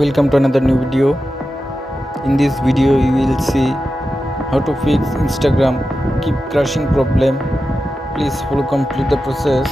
Welcome to another new video. In this video you will see how to fix Instagram keep crashing problem. Please follow complete the process.